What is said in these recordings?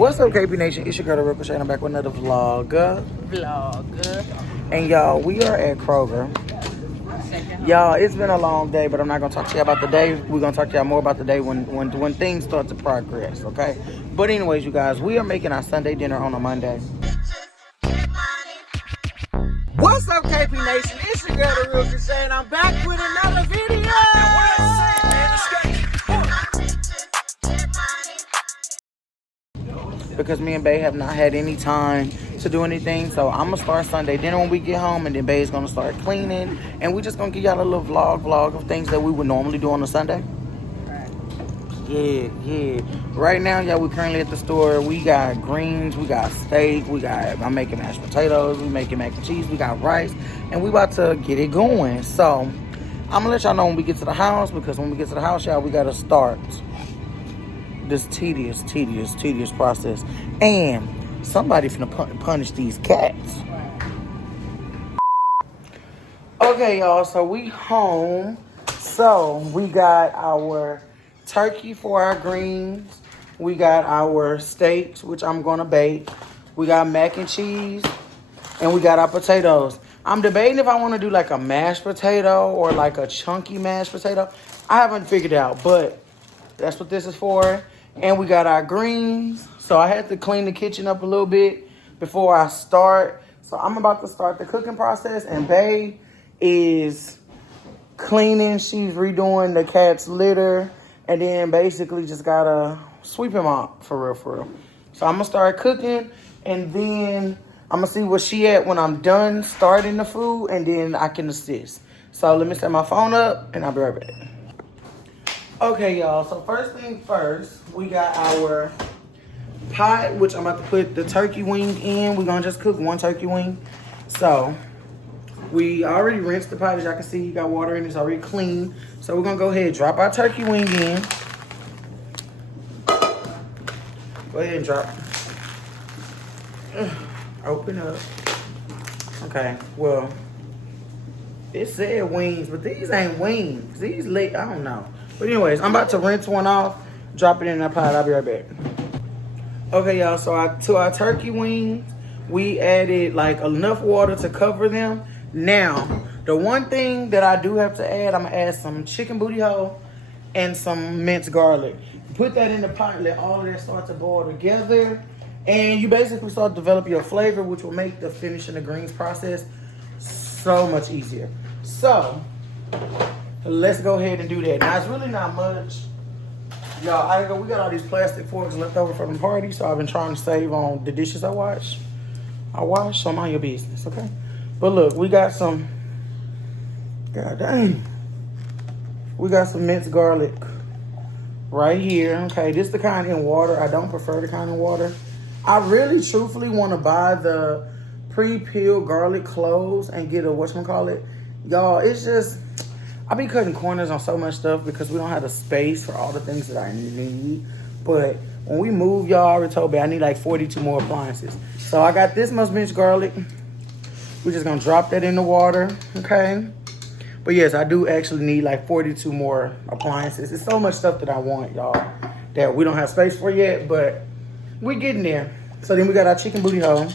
What's up, KPNation? It's your girl, TheRealKreShai. I'm back with another vlog. And y'all, we are at Kroger. Y'all, it's been a long day, but I'm not gonna talk to you about the day. We're gonna talk to y'all more about the day when things start to progress, okay? But anyways, you guys, we are making our Sunday dinner on a Monday. What's up, KPNation? It's your girl, TheRealKreShai, and I'm back with another video. Because me and Bae have not had any time to do anything, so I'm gonna start Sunday dinner when we get home, and then Bae's gonna start cleaning, and we just gonna give y'all a little vlog of things that we would normally do on a Sunday. Yeah. Right now, y'all, we currently at the store. We got greens, we got steak, I'm making mashed potatoes, we making mac and cheese, we got rice, and we about to get it going. So I'm gonna let y'all know when we get to the house, because when we get to the house, y'all, we gotta start this tedious process. And somebody finna punish these cats. Okay, y'all, so we home. So we got our turkey for our greens. We got our steaks, which I'm gonna bake. We got mac and cheese, and we got our potatoes. I'm debating if I want to do like a mashed potato or like a chunky mashed potato. I haven't figured it out, but that's what this is for. And we got our greens. So I had to clean the kitchen up a little bit before I start. So I'm about to start the cooking process, and Bae is cleaning. She's redoing the cat's litter, and then basically just gotta sweep him out for real. So I'm gonna start cooking, and then I'm gonna see where she at when I'm done starting the food, and then I can assist. So let me set my phone up, and I'll be right back. Okay, y'all, so first thing first, we got our pot, which I'm about to put the turkey wing in. We're gonna just cook one turkey wing. So we already rinsed the pot. As y'all can see, you got water in it. It's already clean. So we're gonna go ahead and drop our turkey wing in. Go ahead and drop. Open up. Okay, well, it said wings, but these ain't wings. These I don't know. But anyways, I'm about to rinse one off, drop it in that pot. I'll be right back. Okay, y'all, so to our turkey wings, we added like enough water to cover them. Now, the one thing that I do have to add, I'm gonna add some chicken booty hole and some minced garlic. Put that in the pot, let all of that start to boil together, and you basically start to develop your flavor, which will make the finishing the greens process so much easier. So let's go ahead and do that. Now, it's really not much. Y'all, we got all these plastic forks left over from the party, so I've been trying to save on the dishes I wash, so mind your business, okay? But look, we got some, god dang, we got some minced garlic right here, okay? This is the kind in water. I don't prefer the kind in water. I really, truthfully want to buy the pre-peeled garlic cloves and get a, whatchamacallit. Y'all, it's just, I be cutting corners on so much stuff because we don't have the space for all the things that I need. But when we move, y'all, I already told me I need like 42 more appliances. So I got this much minced garlic. We're just gonna drop that in the water, okay? But yes, I do actually need like 42 more appliances. It's so much stuff that I want, y'all, that we don't have space for yet, but we're getting there. So then we got our chicken booty hole.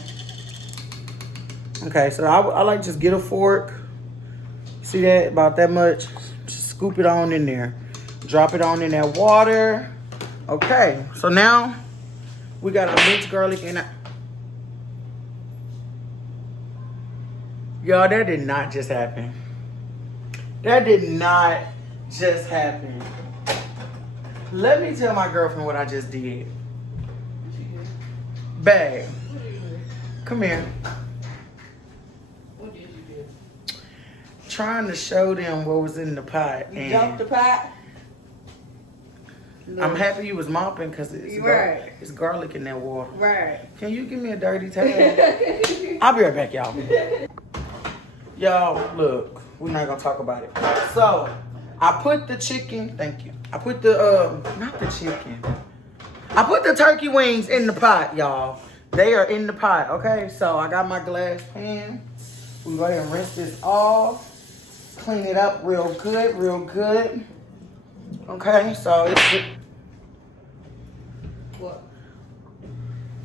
Okay, so I like just get a fork. See that? About that much. Just scoop it on in there. Drop it on in that water. Okay, so now we got our minced garlic in it. Y'all, that did not just happen. That did not just happen. Let me tell my girlfriend what I just did. Babe, come here. Trying to show them what was in the pot. You dumped the pot? I'm happy you was mopping because it's garlic in that water. Right. Can you give me a dirty towel? I'll be right back, y'all. Y'all, look, we're not gonna talk about it. So, I put the chicken, thank you. I put the, not the chicken. I put the turkey wings in the pot, y'all. They are in the pot, okay? So, I got my glass pan. We go ahead and rinse this off. Clean it up real good. Okay, so it's... What?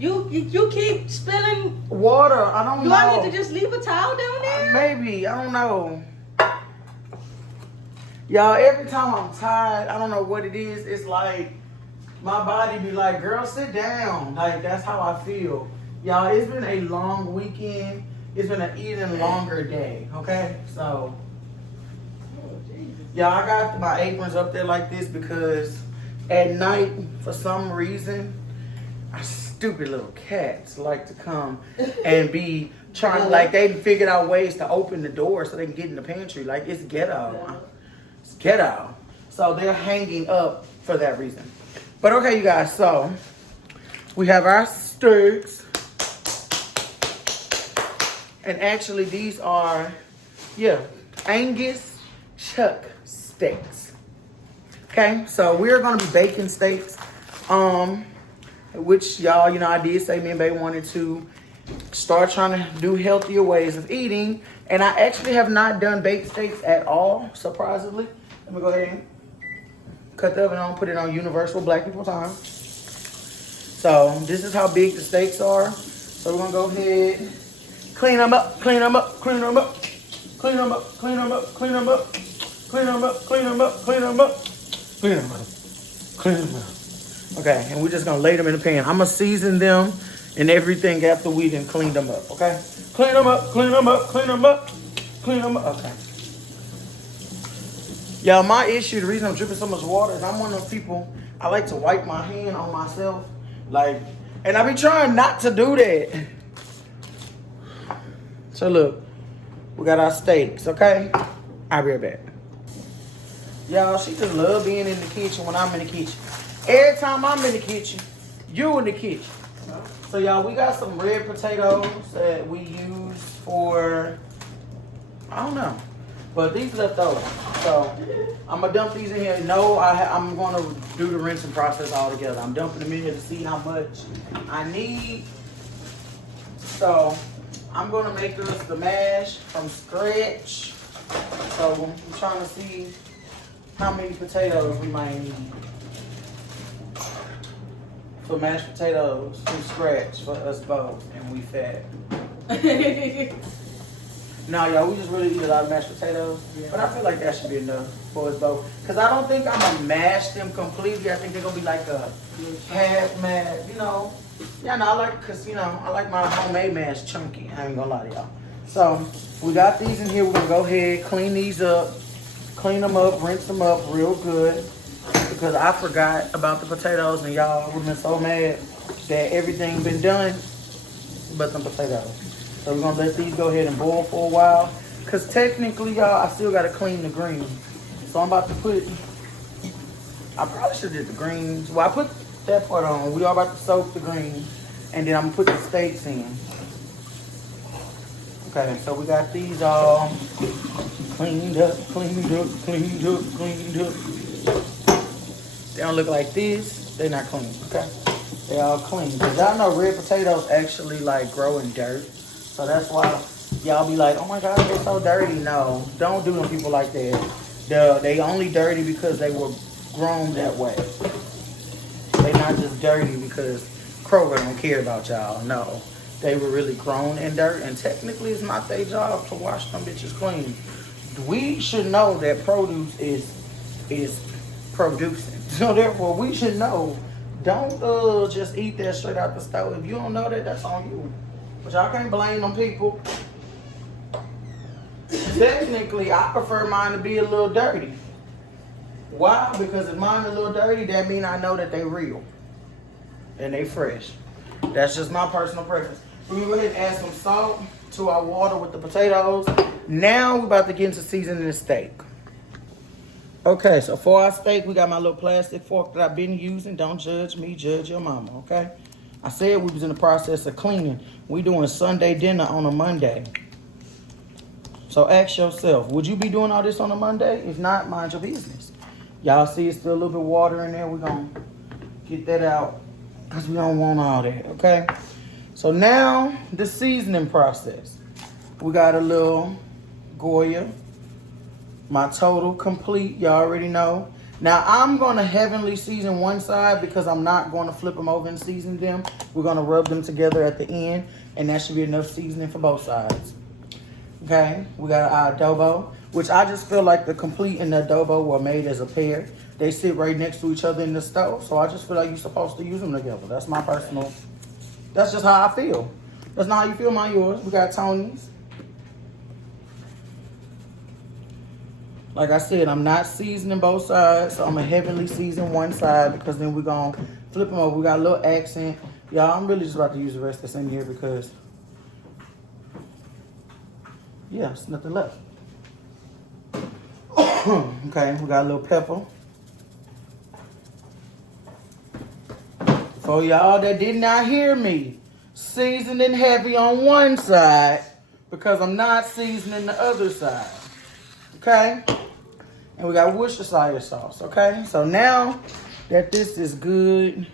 You keep spilling water. I don't know. Do I need to just leave a towel down there? Maybe. I don't know. Y'all, every time I'm tired, I don't know what it is. It's like my body be like, girl, sit down. Like, that's how I feel. Y'all, it's been a long weekend. It's been an even longer day, okay? So, y'all, I got my aprons up there like this because at night, for some reason, stupid little cats like to come and be trying, like they figured out ways to open the door so they can get in the pantry. Like, it's ghetto. It's ghetto. So they're hanging up for that reason. But okay, you guys, so we have our steaks. And actually these are, Angus chuck steaks. Okay, so we're gonna be baking steaks. Which y'all, I did say me and Bae wanted to start trying to do healthier ways of eating. And I actually have not done baked steaks at all, surprisingly. Let me go ahead and cut the oven on, put it on universal black people time. So this is how big the steaks are. So we're gonna go ahead, clean them up, clean them up, clean them up, clean them up, clean them up, clean them up, clean them up, clean them up, clean them up, clean them up, clean them up. Okay, and we're just gonna lay them in the pan. I'm gonna season them and everything after we done cleaned them up, okay? Clean them up, clean them up, clean them up, clean them up, okay. Y'all, my issue, the reason I'm dripping so much water is I'm one of those people, I like to wipe my hand on myself, like, and I be trying not to do that. So look, we got our steaks, okay? I'll be right back. Y'all, she just love being in the kitchen when I'm in the kitchen. Every time I'm in the kitchen, you in the kitchen. So y'all, we got some red potatoes that we use for, I don't know, but these leftovers. So I'm gonna dump these in here. No, I'm gonna do the rinsing process all together. I'm dumping them in here to see how much I need. So I'm gonna make us the mash from scratch. So I'm trying to see how many potatoes we might need. For mashed potatoes from scratch for us both, and we fat. No, y'all, we just really eat a lot of mashed potatoes, but I feel like that should be enough for us both. Cause I don't think I'm gonna mash them completely. I think they're gonna be like a half mash, Yeah, no, I like, cause I like my homemade mash chunky. I ain't gonna lie to y'all. So we got these in here. We're gonna go ahead, clean these up, clean them up, rinse them up real good. Because I forgot about the potatoes and y'all would have been so mad that everything been done but some potatoes. So we're gonna let these go ahead and boil for a while. Cause technically, y'all, I still gotta clean the greens. So I'm about to put, I probably should have did the greens. Well, I put that part on. We are about to soak the greens. And then I'm gonna put the steaks in. Okay, so we got these all cleaned up, cleaned up, cleaned up, cleaned up. They don't look like this, they're not clean, okay? They all clean. Because y'all know red potatoes actually like grow in dirt. So that's why y'all be like, oh my God, they're so dirty. No, don't do them people like that. They only dirty because they were grown that way. They not just dirty because Kroger don't care about y'all. No, they were really grown in dirt. And technically it's not their job to wash them bitches clean. We should know that produce is producing. So therefore, we should know. Don't just eat that straight out the stove. If you don't know that, that's on you. But y'all can't blame them people. Technically, I prefer mine to be a little dirty. Why? Because if mine is a little dirty, that means I know that they real. And they fresh. That's just my personal preference. We're going to go ahead and add some salt to our water with the potatoes. Now we're about to get into seasoning the steak. Okay, so for our steak, we got my little plastic fork that I've been using. Don't judge me, judge your mama, okay? I said we was in the process of cleaning. We doing Sunday dinner on a Monday. So ask yourself, would you be doing all this on a Monday? If not, mind your business. Y'all see it's still a little bit of water in there. We're going to get that out because we don't want all that, okay? So now, the seasoning process. We got a little Goya. My total complete, y'all already know. Now I'm gonna heavenly season one side because I'm not gonna flip them over and season them. We're gonna rub them together at the end, and that should be enough seasoning for both sides. Okay, we got our adobo, which I just feel like the complete and the adobo were made as a pair. They sit right next to each other in the stove, so I just feel like you're supposed to use them together. That's my personal, that's just how I feel. That's not how you feel, mind yours. We got Tony's. Like I said, I'm not seasoning both sides, so I'm gonna heavenly season one side because then we're gonna flip them over. We got a little accent. Y'all, I'm really just about to use the rest that's in here because, yeah, there's nothing left. Okay, we got a little pepper. For y'all that did not hear me, seasoning heavy on one side because I'm not seasoning the other side. Okay? And we got Worcestershire sauce, okay? So now that this is good,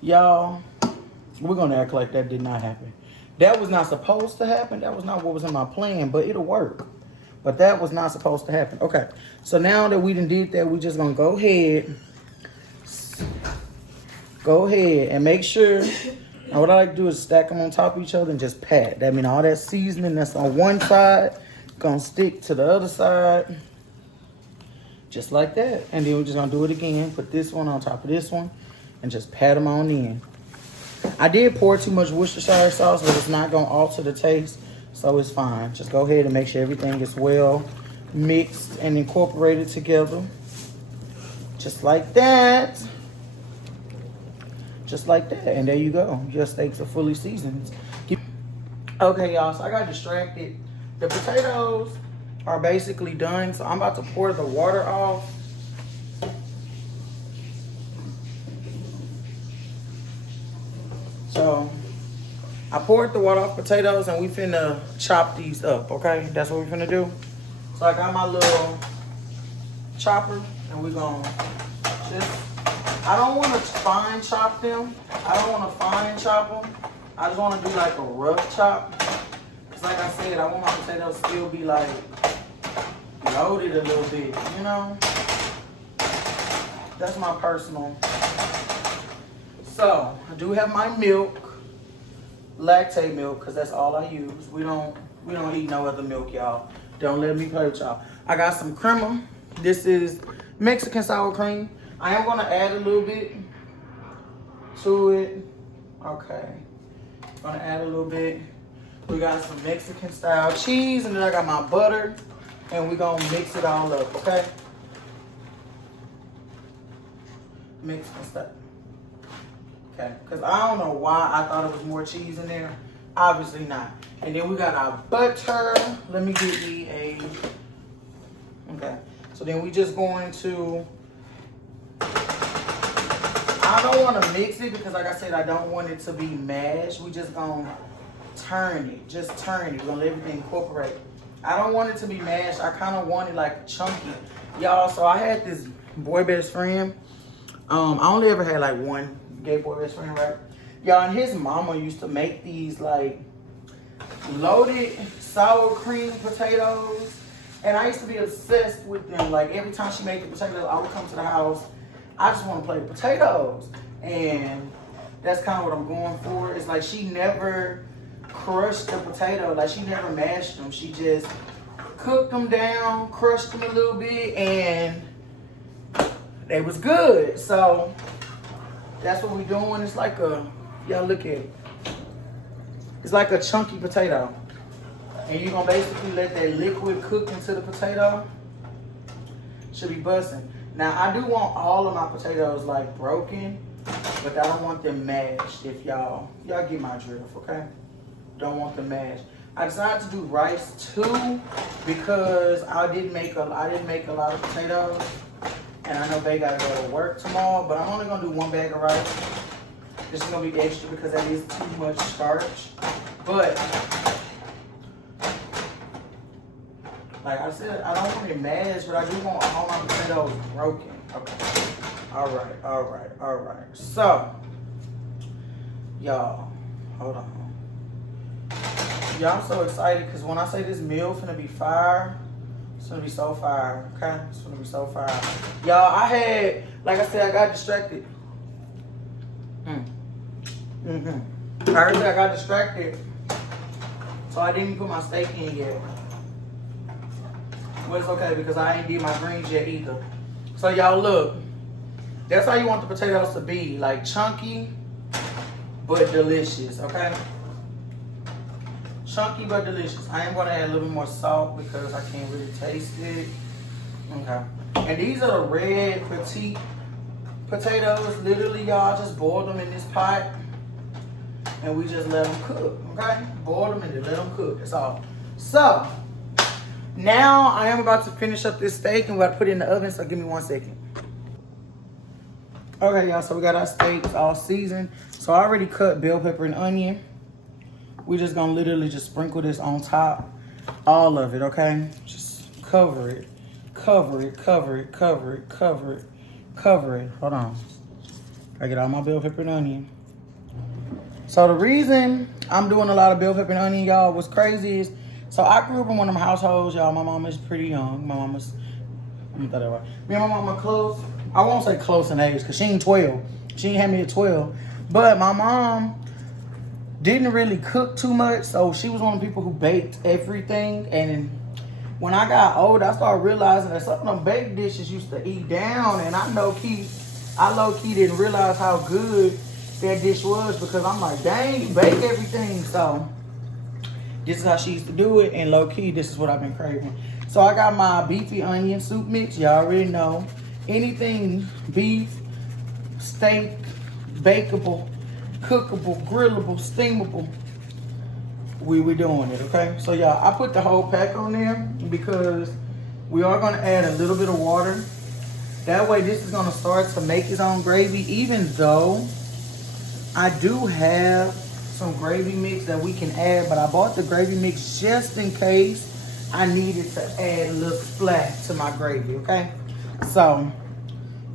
y'all, we're gonna act like that did not happen. That was not supposed to happen. That was not what was in my plan, but it'll work. But that was not supposed to happen. Okay, so now that we done did that, we just gonna go ahead and make sure. Now what I like to do is stack them on top of each other and just pat. That means all that seasoning that's on one side gonna stick to the other side, just like that. And then we're just gonna do it again. Put this one on top of this one and just pat them on in. I did pour too much Worcestershire sauce, but it's not gonna alter the taste, so it's fine. Just go ahead and make sure everything is well mixed and incorporated together. Just like that. Just like that, and there you go. Your steaks are fully seasoned. Okay, y'all, so I got distracted. The potatoes are basically done, so I'm about to pour the water off. So I poured the water off potatoes, and we finna chop these up, okay? That's what we finna do. So I got my little chopper, and we're gonna just, I don't want to fine chop them. I don't want to fine chop them. I just want to do like a rough chop. Because like I said, I want my potatoes still be like loaded a little bit, you know? That's my personal. So, I do have my milk. Lactate milk, because that's all I use. We don't eat no other milk, y'all. Don't let me play with y'all. I got some crema. This is Mexican sour cream. I am gonna add a little bit to it. Okay, gonna add a little bit. We got some Mexican style cheese, and then I got my butter, and we're gonna mix it all up, okay? Mexican style. Okay, because I don't know why I thought it was more cheese in there. Obviously not. And then we got our butter. Let me get me a, okay. So then we just going to, I don't want to mix it because like I said, I don't want it to be mashed. We just gonna turn it, just turn it. We're gonna let everything incorporate. I don't want it to be mashed. I kind of want it like chunky. Y'all, so I had this boy best friend. I only ever had like one gay boy best friend, right? Y'all, and his mama used to make these like loaded sour cream potatoes. And I used to be obsessed with them. Like every time she made the potatoes, I would come to the house. I just want to play potatoes. And that's kind of what I'm going for. It's like she never crushed the potato. Like she never mashed them. She just cooked them down, crushed them a little bit, and they was good. So that's what we're doing. It's like a, y'all look at it. It's like a chunky potato. And you're gonna basically let that liquid cook into the potato. Should be busting. Now I do want all of my potatoes like broken, but I don't want them mashed. If y'all get my drift, okay? Don't want them mashed. I decided to do rice too because I didn't make a lot of potatoes, and I know they gotta go to work tomorrow. But I'm only gonna do one bag of rice. This is gonna be extra because that is too much starch. But like I said, I don't want it mashed, but I do want all my potatoes broken. Okay. All right. So, y'all, hold on. Y'all, I'm so excited because when I say this meal finna be fire, It's gonna be so fire, okay? It's gonna be so fire. Y'all, I had, like I said, I got distracted. I heard that I got distracted, so I didn't put my steak in yet. But it's okay because I ain't did my greens yet either. So y'all look, that's how you want the potatoes to be, like chunky but delicious, okay? Chunky but delicious. I am gonna add a little bit more salt because I can't really taste it. Okay. And these are the red petite potatoes. Literally, y'all just boil them in this pot and we just let them cook, okay? Boil them and then let them cook, that's all. So, now I am about to finish up this steak and we're about to put it in the oven, so give me 1 second. Okay, y'all, so we got our steaks all seasoned. So I already cut bell pepper and onion. We just gonna literally just sprinkle this on top, all of it, okay? Just cover it, cover it, cover it, cover it, cover it, cover it. Hold on. I get all my bell pepper and onion. So the reason I'm doing a lot of bell pepper and onion, y'all, what's crazy is, so I grew up in one of them households, y'all. My mom is pretty young. My mama's, me and my mama close. I won't say close in age because she ain't 12. She ain't had me at 12. But my mom didn't really cook too much, so she was one of the people who baked everything. And when I got older, I started realizing that some of them baked dishes used to eat down, and I low-key didn't realize how good that dish was because I'm like, dang, you bake everything. So this is how she used to do it, and low-key, this is what I've been craving. So I got my beefy onion soup mix. Y'all already know. Anything beef, steak, bakeable, cookable, grillable, steamable, we doing it, okay? So y'all, I put the whole pack on there because we are gonna add a little bit of water. That way this is gonna start to make its own gravy, even though I do have some gravy mix that we can add, but I bought the gravy mix just in case I needed to add a little splash to my gravy, okay? So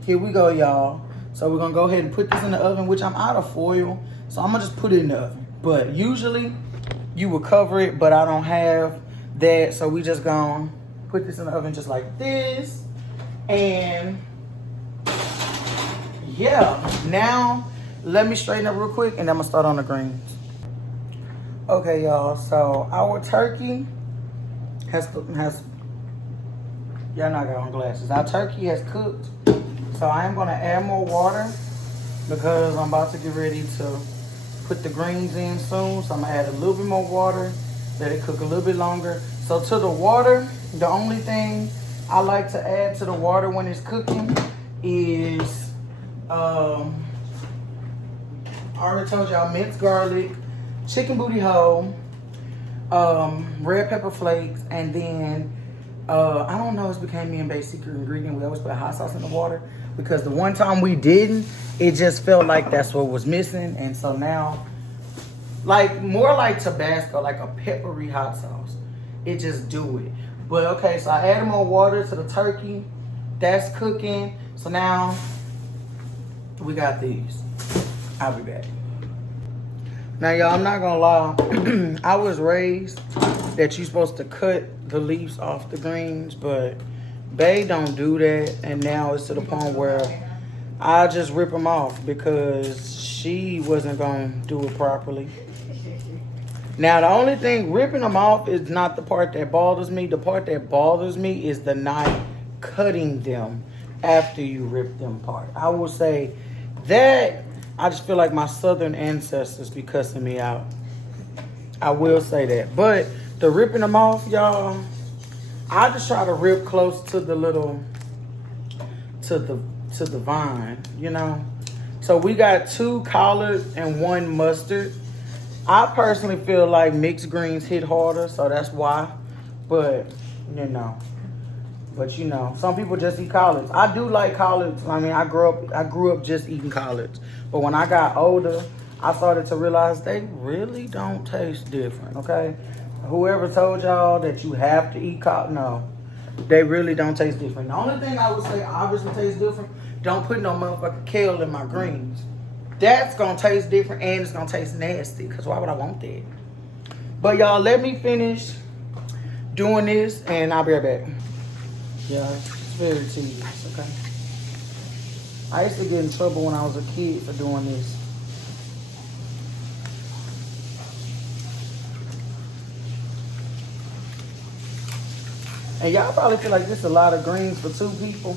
here we go, y'all. So we're gonna go ahead and put this in the oven, which I'm out of foil, so I'm gonna just put it in the oven. But usually you would cover it, but I don't have that, so we just gonna put this in the oven just like this. And yeah, now let me straighten up real quick and then I'm gonna start on the greens. Okay, y'all, so our turkey has y'all not got on glasses. Our turkey has cooked. So I am gonna add more water because I'm about to get ready to put the greens in soon. So I'm gonna add a little bit more water, let it cook a little bit longer. So to the water, the only thing I like to add to the water when it's cooking is, I already told y'all, minced garlic, chicken booty hole, red pepper flakes, and then I don't know, it's became me and Bae's secret ingredient. We always put hot sauce in the water because the one time we didn't, it just felt like that's what was missing. And so now, like more like Tabasco, like a peppery hot sauce. It just do it. But okay, so I added more water to the turkey. That's cooking. So now we got these. I'll be back. Now y'all, I'm not gonna lie. I was raised that you're supposed to cut the leaves off the greens, but Bae don't do that, and now it's to the point where I just rip them off because she wasn't gonna do it properly. Now the only thing ripping them off is not the part that bothers me. The part that bothers me is the not cutting them after you rip them apart. I will say that I just feel like my southern ancestors be cussing me out. I will say that. But the ripping them off, y'all, I just try to rip close to the little, to the vine, you know. So we got 2 collards and 1 mustard. I personally feel like mixed greens hit harder, so that's why. But, you know, some people just eat collards. I do like collards. I mean, I grew up just eating collards. But when I got older, I started to realize they really don't taste different, okay? Whoever told y'all that you have to eat collards, no. They really don't taste different. The only thing I would say obviously tastes different, don't put no motherfucking kale in my greens. That's gonna taste different and it's gonna taste nasty, because why would I want that? But y'all, let me finish doing this and I'll be right back. Yeah, it's very tedious, okay? I used to get in trouble when I was a kid for doing this. And y'all probably feel like this is a lot of greens for 2 people.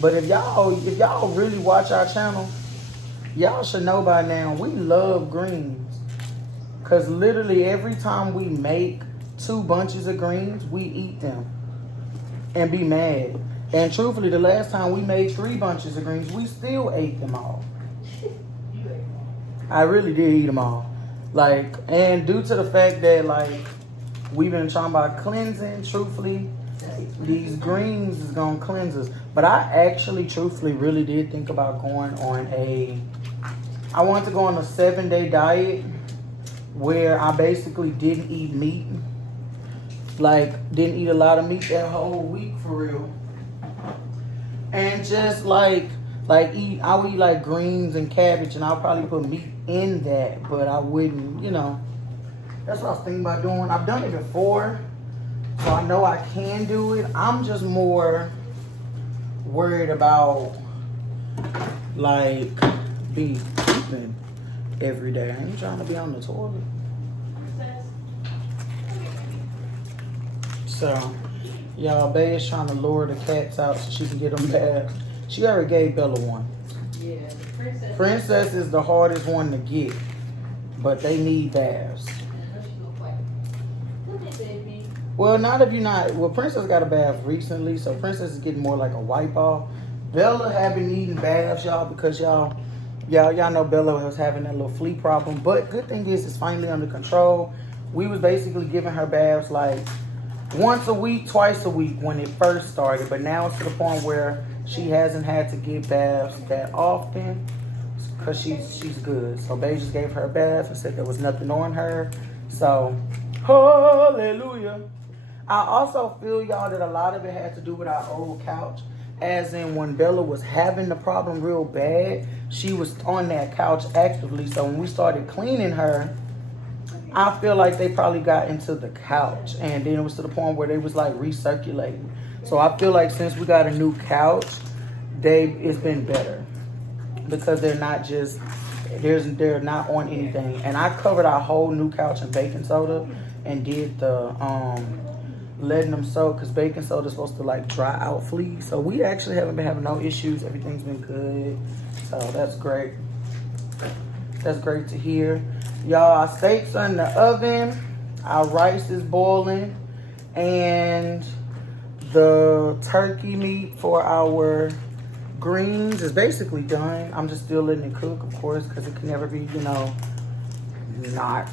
But if y'all really watch our channel, y'all should know by now, we love greens. Cause literally every time we make 2 bunches of greens, we eat them and be mad. And truthfully, the last time we made 3 bunches of greens, we still ate them all. I really did eat them all. Like, and due to the fact that like, we've been talking about cleansing, truthfully, these greens is gonna cleanse us. But I actually, truthfully, really did think about going on I wanted to go on a 7-day diet where I basically didn't eat meat. Like, didn't eat a lot of meat that whole week for real. And just I would eat like greens and cabbage, and I'll probably put meat in that, but I wouldn't, you know. That's what I was thinking about doing. I've done it before, so I know I can do it. I'm just more worried about like pooping every day. I ain't trying to be on the toilet. So, y'all, Bae is trying to lure the cats out so she can get them baths. She already gave Bella one. Yeah, Princess is the hardest one to get, but they need baths. Well, Princess got a bath recently, so Princess is getting more like a wipe off. Bella have been needing baths, y'all, because y'all know Bella was having that little flea problem. But good thing is it's finally under control. We was basically giving her baths like once a week, twice a week when it first started, but now it's to the point where she hasn't had to give baths that often because she's good. So Bae just gave her a bath and said there was nothing on her. So, hallelujah. I also feel, y'all, that a lot of it had to do with our old couch. As in, when Bella was having the problem real bad, she was on that couch actively. So when we started cleaning her, I feel like they probably got into the couch. And then it was to the point where they was like recirculating. So I feel like since we got a new couch, it's been better. Because they're not just, they're not on anything. And I covered our whole new couch in baking soda and did the letting them soak, because baking soda is supposed to like dry out fleas. So we actually haven't been having no issues. Everything's been good. So that's great. That's great to hear. Y'all, our steaks are in the oven. Our rice is boiling. And the turkey meat for our greens is basically done. I'm just still letting it cook, of course, because it can never be, not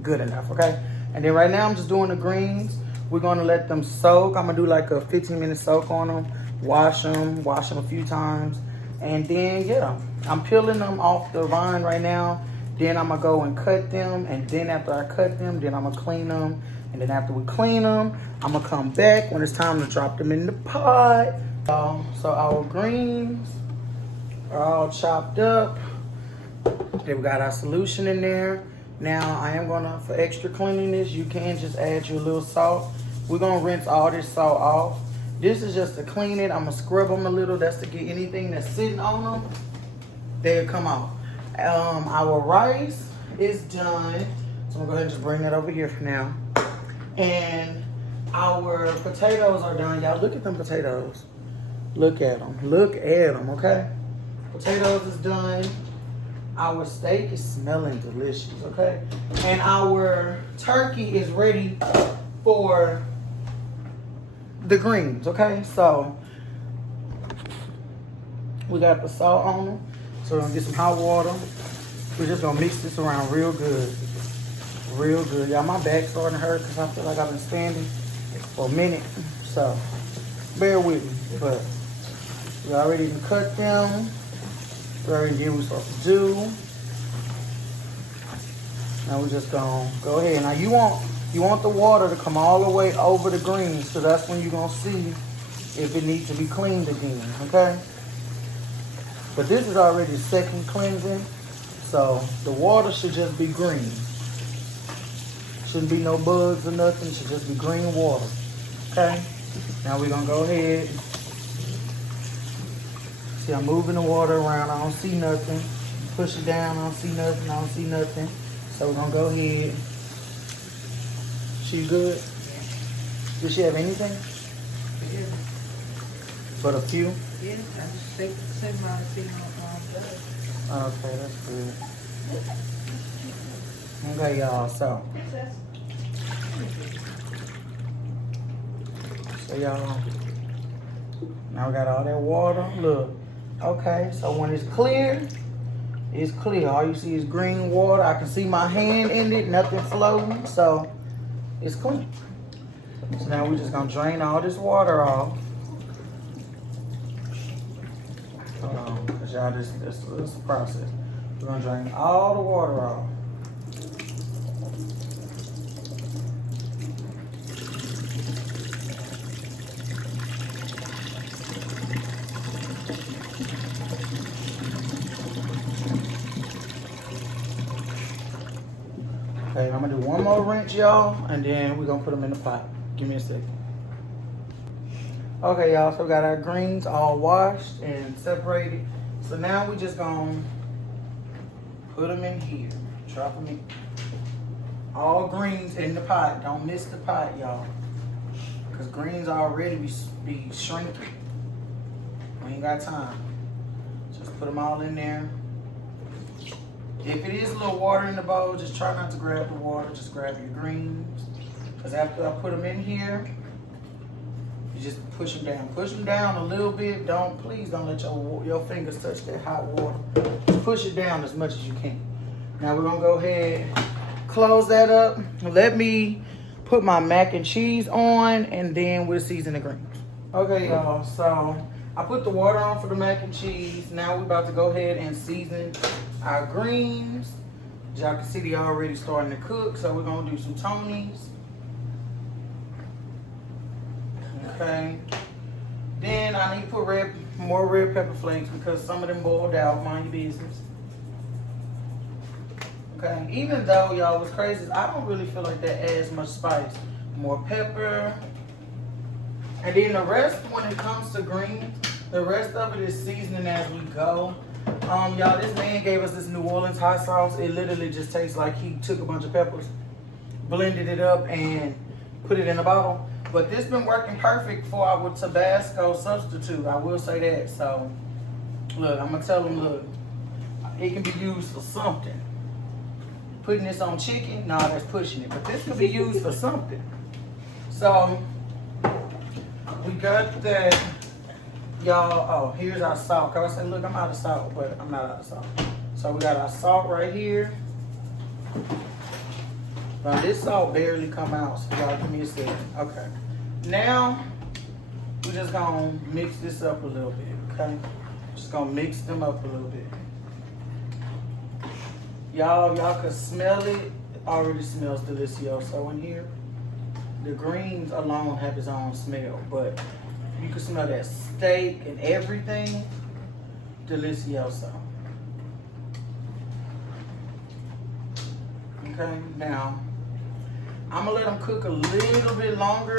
good enough, okay? And then right now I'm just doing the greens. We're gonna let them soak. I'm gonna do like a 15-minute soak on them. Wash them a few times. And then, yeah, I'm peeling them off the vine right now. Then I'm gonna go and cut them. And then after I cut them, then I'm gonna clean them. And then after we clean them, I'm gonna come back when it's time to drop them in the pot. So our greens are all chopped up. Then we got our solution in there. Now, I am gonna, for extra cleanliness, you can just add your little salt. We're gonna rinse all this salt off. This is just to clean it. I'm gonna scrub them a little. That's to get anything that's sitting on them, they'll come off. Our rice is done. So I'm gonna go ahead and just bring that over here for now. And our potatoes are done. Y'all, look at them potatoes. Look at them. Look at them, okay? Potatoes is done. Our steak is smelling delicious, okay? And our turkey is ready for the greens, okay? So, we got the salt on them. So, we're gonna get some hot water. We're just gonna mix this around real good. Real good. Y'all, my back's starting to hurt because I feel like I've been standing for a minute. So, bear with me. But, we already cut them. We already did what we're supposed to do. Now we're just gonna go ahead. Now you want the water to come all the way over the greens, so that's when you're gonna see if it needs to be cleaned again, okay? But this is already second cleansing, so the water should just be green. Shouldn't be no bugs or nothing, it should just be green water. Okay, now we're gonna go ahead. See, I'm moving the water around. I don't see nothing. Push it down. I don't see nothing. I don't see nothing. So we're gonna go ahead. She good? Yeah. Does she have anything? Yeah. But a few? Yeah, I just send my blood. Okay, that's good. Okay, y'all, so y'all, now we got all that water. Look, okay, so when it's clear, it's clear. All you see is green water. I can see my hand in it, nothing floating, so it's clean. So now we're just gonna drain all this water off. Hold on, cause y'all, this is the process. We're gonna drain all the water off. Okay, I'm gonna do one more rinse, y'all, and then we're gonna put them in the pot. Give me a second. Okay, y'all, so we got our greens all washed and separated. So now we just gonna put them in here. Drop them in. All greens in the pot. Don't miss the pot, y'all. Because greens already be shrinking. We ain't got time. Just put them all in there. If it is a little water in the bowl, just try not to grab the water. Just grab your greens. Because after I put them in here, you just push them down. Push them down a little bit. Please don't let your fingers touch that hot water. Just push it down as much as you can. Now we're gonna go ahead, close that up. Let me put my mac and cheese on, and then we'll season the greens. Okay, y'all, so I put the water on for the mac and cheese. Now we're about to go ahead and season our greens. As y'all can see, they already starting to cook, so we're gonna do some Tonys. Okay. Then I need to put more red pepper flakes because some of them boiled out. Mind your business. Okay. Even though, y'all, what's crazy is I don't really feel like that adds much spice. More pepper. And then the rest, when it comes to greens, the rest of it is seasoning as we go. Y'all, this man gave us this New Orleans hot sauce. It literally just tastes like he took a bunch of peppers, blended it up, and put it in a bottle. But this been working perfect for our Tabasco substitute. I will say that. So, look, I'm gonna tell them, look, it can be used for something. Putting this on chicken, nah, that's pushing it. But this can be used for something. So, we got that. Y'all, oh, here's our salt. Cause I said, look, I'm out of salt, but I'm not out of salt. So we got our salt right here. Now this salt barely come out, so y'all give me a second. Okay. Now, we're just gonna mix this up a little bit, okay? Just gonna mix them up a little bit. Y'all can smell it. It already smells delicioso in here. The greens alone have its own smell, but you can smell that steak and everything. Delicioso. Okay, now I'm gonna let them cook a little bit longer.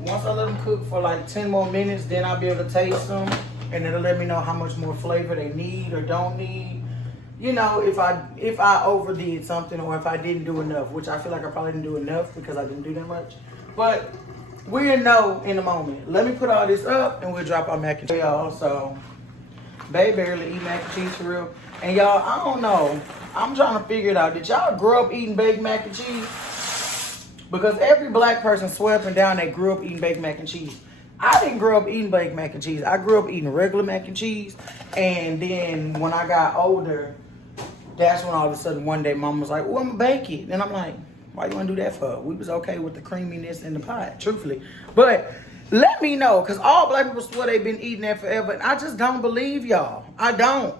Once I let them cook for like 10 more minutes, then I'll be able to taste them, and it'll let me know how much more flavor they need or don't need. You know, if I overdid something or if I didn't do enough, which I feel like I probably didn't do enough because I didn't do that much. But we'll know in a moment. Let me put all this up and we'll drop our mac and cheese. Y'all, so babe barely eat mac and cheese for real. And y'all, I don't know. I'm trying to figure it out. Did y'all grow up eating baked mac and cheese? Because every black person swear up and down they grew up eating baked mac and cheese. I didn't grow up eating baked mac and cheese. I grew up eating regular mac and cheese. And then when I got older, that's when all of a sudden one day mom was like, oh, I'm gonna bake it. And I'm like, why you wanna do that for? We was okay with the creaminess in the pot, truthfully. But let me know, because all black people swear they've been eating that forever. And I just don't believe y'all. I don't.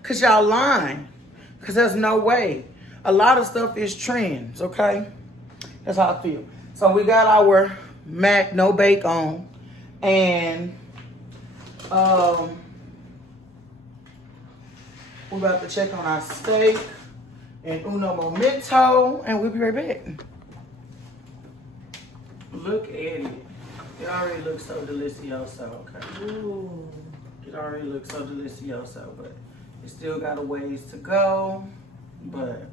Because y'all lying. Because there's no way. A lot of stuff is trends, okay? That's how I feel. So we got our mac no bake on. And we're about to check on our steak and uno momento, and we'll be right back. Look at it. It already looks so delicioso, okay? Ooh. It already looks so delicioso, but it still got a ways to go. But,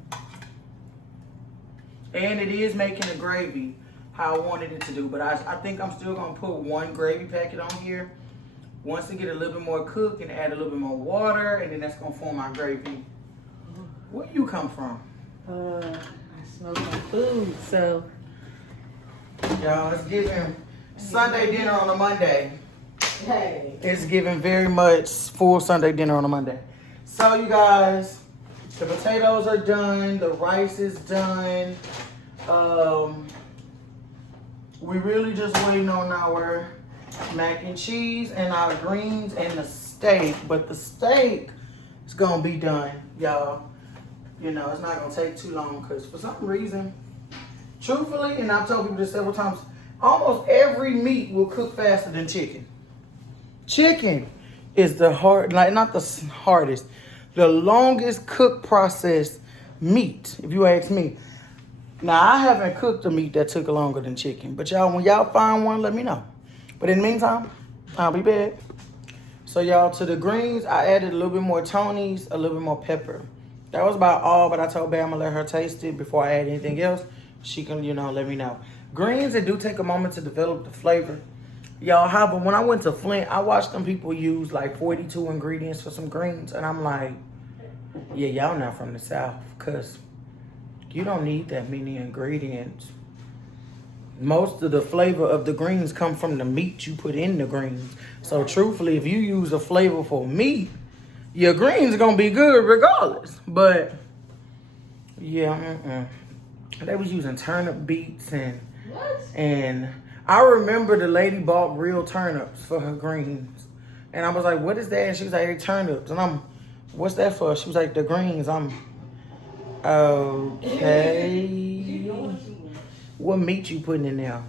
and it is making a gravy how I wanted it to do. But I think I'm still gonna put one gravy packet on here. Once it get a little bit more cooked and add a little bit more water, and then that's gonna form my gravy. Where you come from? I smell some food, so. Y'all, it's giving Sunday dinner on a Monday. Hey. It's giving very much full Sunday dinner on a Monday. So you guys, the potatoes are done, the rice is done. We really just waiting on our mac and cheese and our greens and the steak. But the steak is gonna be done, y'all. You know, it's not gonna take too long because for some reason, truthfully, and I've told people this several times, almost every meat will cook faster than chicken. Chicken is the not the hardest, the longest cook process meat, if you ask me. Now, I haven't cooked a meat that took longer than chicken, but y'all, when y'all find one, let me know. But in the meantime, I'll be back. So y'all, to the greens, I added a little bit more Tony's, a little bit more pepper. That was about all, but I told Bae I'm gonna let her taste it before I add anything else. She can, you know, let me know. Greens, it do take a moment to develop the flavor. Y'all, however, when I went to Flint, I watched them people use like 42 ingredients for some greens, and I'm like, yeah, y'all not from the South, because you don't need that many ingredients. Most of the flavor of the greens come from the meat you put in the greens. So truthfully, if you use a flavorful meat, your greens are gonna be good regardless. But yeah, they was using turnip beets and I remember the lady bought real turnips for her greens. And I was like, what is that? And she was like, hey, turnips. And what's that for? She was like, the greens. Okay. What meat you putting in there?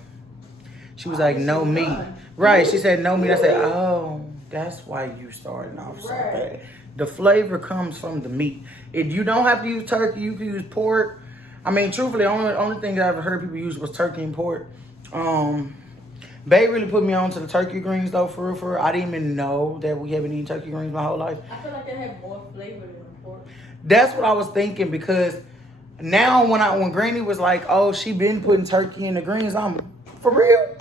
She was like, no meat. Right, she said no meat. I said, oh, that's why you starting off so bad. The flavor comes from the meat. If you don't have to use turkey, you can use pork. I mean, truthfully, the only thing that I ever heard people use was turkey and pork. Bae really put me on to the turkey greens though, for real. I didn't even know that we haven't eaten turkey greens my whole life. I feel like they have more flavor than pork. That's what I was thinking, because now when Granny was like, oh, she been putting turkey in the greens, I'm, for real?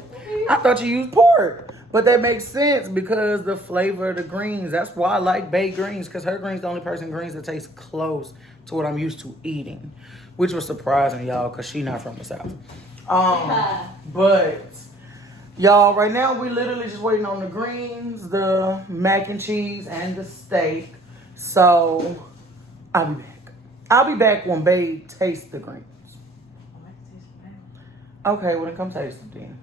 I thought you used pork. But that makes sense because the flavor of the greens. That's why I like Bae greens, because her greens the only person greens that tastes close to what I'm used to eating, which was surprising, y'all, because she not from the South. But y'all, right now we literally just waiting on the greens, the mac and cheese, and the steak. So I'll be back. I'll be back when Bae tastes the greens. Okay, well then come taste it then.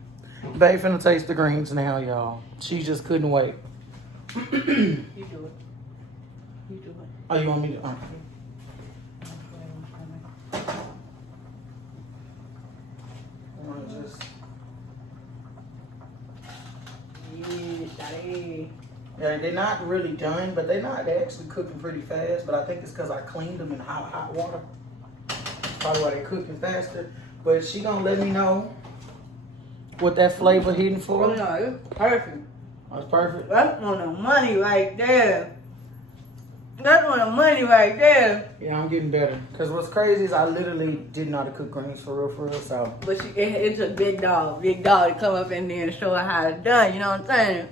Bae finna taste the greens now, y'all. She just couldn't wait. You do it. You do it. Oh, you want me to? Yeah, they're not really done, but they're actually cooking pretty fast. But I think it's because I cleaned them in hot water. That's probably why they're cooking faster. But she gonna let me know what that flavor hitting for. Oh, no, it's perfect. That's perfect. That's on the money right there. That's on the money right there. Yeah, I'm getting better. Because what's crazy is I literally didn't know how to cook greens for real, so. But it's a big dog to come up in there and show her how it's done, you know what I'm saying?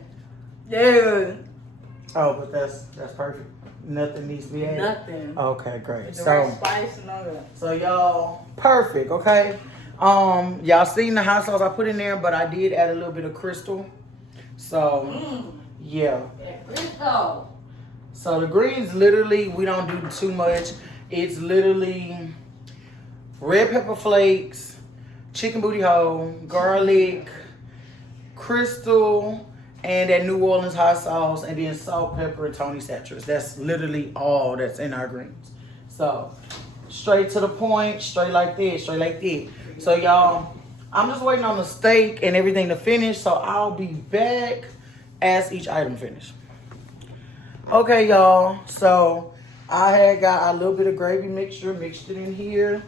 Yeah. Oh, but that's perfect. Nothing needs to be added? Nothing. Okay, great. With the right spice and all that. So y'all, perfect, okay? Y'all seen the hot sauce I put in there, but I did add a little bit of crystal. So, yeah. Crystal. So the greens, literally, we don't do too much. It's literally red pepper flakes, chicken booty hole, garlic, crystal, and that New Orleans hot sauce, and then salt, pepper, and Tony Satchers. That's literally all that's in our greens. So, straight to the point, straight like this, straight like that. So, y'all, I'm just waiting on the steak and everything to finish, so I'll be back as each item finish. Okay, y'all, so I had got a little bit of gravy mixture, mixed it in here.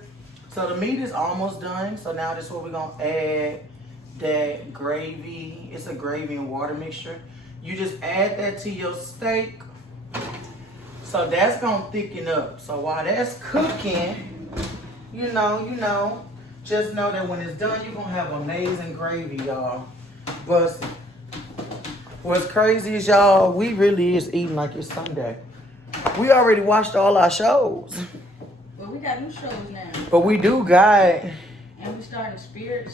So the meat is almost done, so now this is what we're gonna add that gravy. It's a gravy and water mixture. You just add that to your steak. So that's gonna thicken up. So while that's cooking, you know, just know that when it's done, you're gonna have amazing gravy, y'all. But what's crazy is, y'all, we really is eating like it's Sunday. We already watched all our shows. Well, we got new shows now. But we do got... And we started Spirit.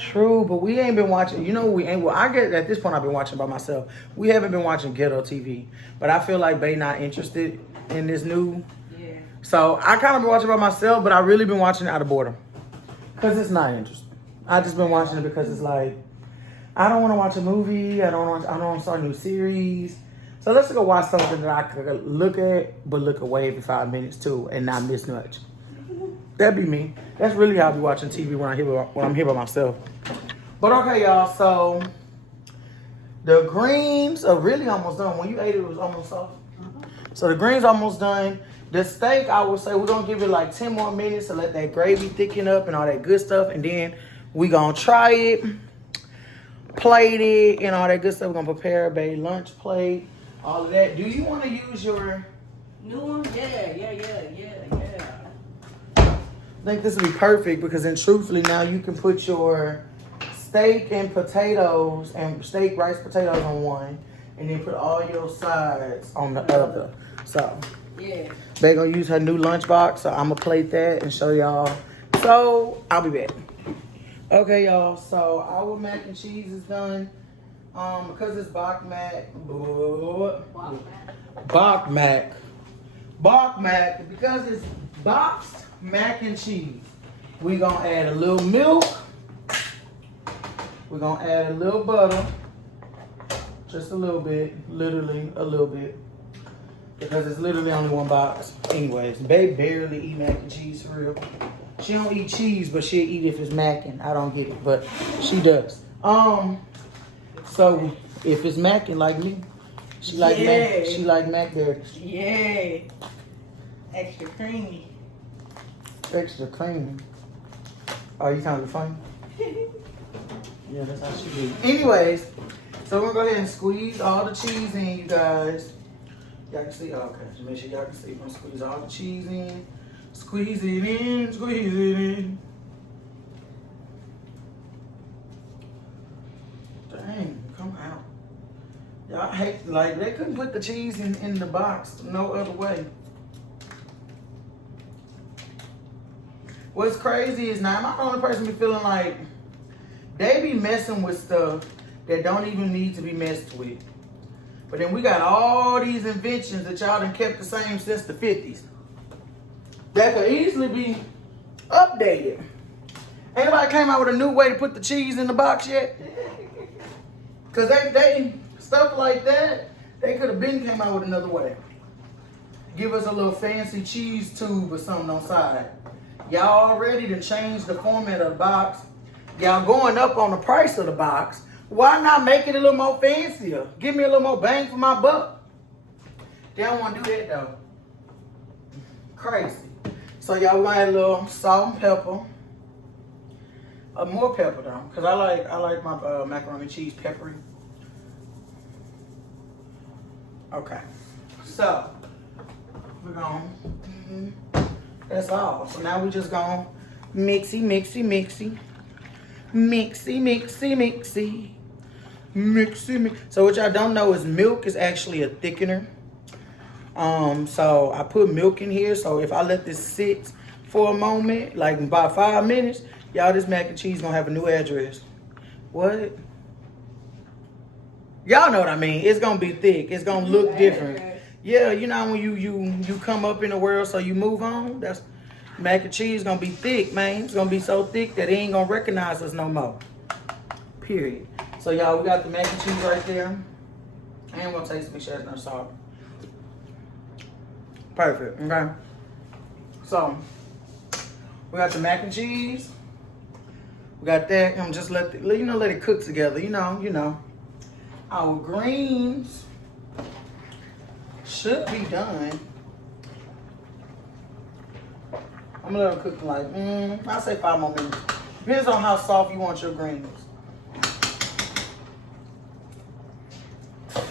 True, but we ain't been watching. You know, we ain't. Well, I get at this point. I've been watching by myself. We haven't been watching ghetto TV, but I feel like they not interested in this new. Yeah. So I kind of been watching by myself, but I really been watching it out of boredom, cause it's not interesting. I just been watching it because it's like I don't want to watch a movie. I don't want to start a new series. So let's go watch something that I could look at, but look away every 5 minutes too, and not miss much. That'd be me. That's really how I be watching TV when I'm here by myself. But okay, y'all. So the greens are really almost done. When you ate it, it was almost soft. So the greens almost done. The steak, I would say we're gonna give it like 10 more minutes to let that gravy thicken up and all that good stuff, and then we gonna try it, plate it, and all that good stuff. We're gonna prepare a baby lunch plate, all of that. Do you want to use your new one? Yeah. I think this would be perfect because then truthfully now you can put your steak and potatoes and steak, rice, potatoes on one and then put all your sides on the other. So yeah, they're gonna use her new lunchbox, so I'm gonna plate that and show y'all. So I'll be back. Okay, y'all, so our mac and cheese is done. Because it's Bach mac, because it's boxed mac and cheese, we gonna add a little milk, we're gonna add a little butter, just a little bit, literally a little bit, because it's literally only one box. Anyways, babe barely eat mac and cheese for real. She don't eat cheese, but she'll eat if it's macking. I don't get it, but she does. So if it's macking like me, she like mac. She like mac berries. Yeah, extra creamy. Extra creamy. Oh, you trying to be funny? Yeah, that's how she do. Anyways, so we're gonna go ahead and squeeze all the cheese in, you guys. Y'all can see. Oh, okay, just make sure y'all can see. We're gonna squeeze all the cheese in. Squeeze it in. Squeeze it in. Dang, come out. Y'all hate, like, they couldn't put the cheese in the box no other way. What's crazy is now I'm not the only person be feeling like they be messing with stuff that don't even need to be messed with. But then we got all these inventions that y'all done kept the same since the 50s. That could easily be updated. Anybody came out with a new way to put the cheese in the box yet? Cause they stuff like that, they could have been came out with another way. Give us a little fancy cheese tube or something on side. Y'all already done changed the format of the box. Y'all going up on the price of the box. Why not make it a little more fancier? Give me a little more bang for my buck. They don't want to do that though. Crazy. So y'all gonna add a little salt and pepper. More pepper though, cause I like my macaroni and cheese peppery. Okay, so we're gonna. That's all. So now we just gonna mixy. So what y'all don't know is milk is actually a thickener. So I put milk in here. So if I let this sit for a moment, like about 5 minutes, y'all, this mac and cheese gonna have a new address. What? Y'all know what I mean. It's gonna be thick. It's gonna look different. Yeah, you know when you come up in the world, so you move on. That's mac and cheese gonna be thick, man. It's gonna be so thick that they ain't gonna recognize us no more. Period. So y'all, we got the mac and cheese right there. And we'll taste it, make sure there's no salt. Perfect. Okay. So we got the mac and cheese. We got that. I'm just let it cook together. You know. Our greens should be done. I'm gonna let them cook like I'll say 5 more minutes. Depends on how soft you want your greens.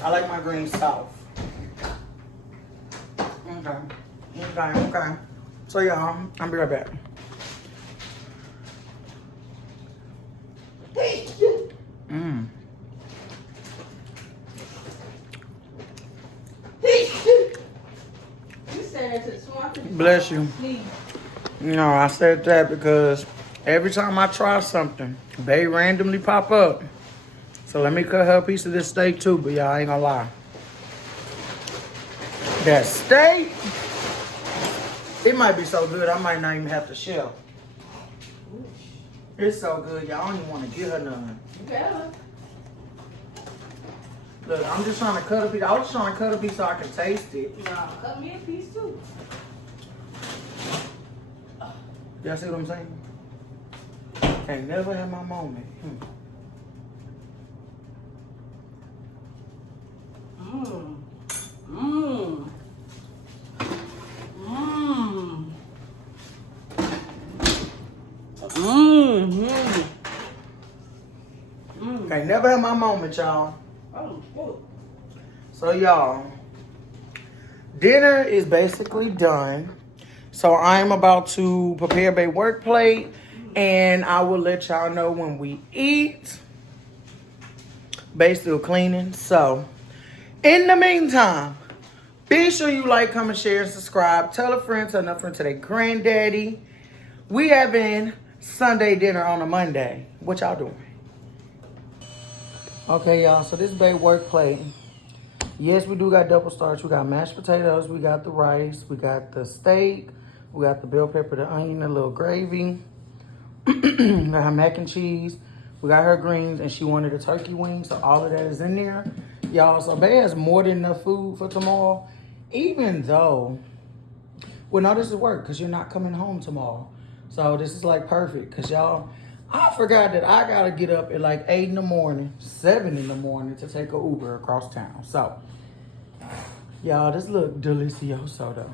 I like my greens soft. Okay. So y'all, I'll be right back. Mmm. Bless you. No, I said that because every time I try something, they randomly pop up. So let me cut her a piece of this steak too, but y'all ain't gonna lie. That steak, it might be so good I might not even have to shell. It's so good, y'all don't even want to give her none. Yeah. Look, I'm just trying to cut a piece. I was trying to cut a piece so I can taste it. No, cut me a piece too. Y'all see what I'm saying? Can't never have my moment. Mmm. Mmm. Mmm. Mmm. Mmm. Can't never have my moment, y'all. Oh, cool. So y'all, dinner is basically done. So I'm about to prepare my work plate and I will let y'all know when we eat. Bae's still cleaning. So in the meantime, be sure you like, comment, share, and subscribe. Tell a friend, tell another friend to their granddaddy. We having Sunday dinner on a Monday. What y'all doing? Okay, y'all, so this is Bae work plate. Yes, we do got double starch. We got mashed potatoes. We got the rice. We got the steak. We got the bell pepper, the onion, a little gravy. We got her mac and cheese. We got her greens, and she wanted a turkey wing, so all of that is in there. Y'all, so Bae has more than enough food for tomorrow, even though, well, no, this is work, because you're not coming home tomorrow. So this is, like, perfect, because y'all, I forgot that I got to get up at, like, 8 in the morning, 7 in the morning to take a Uber across town. So, y'all, this look delicioso, though.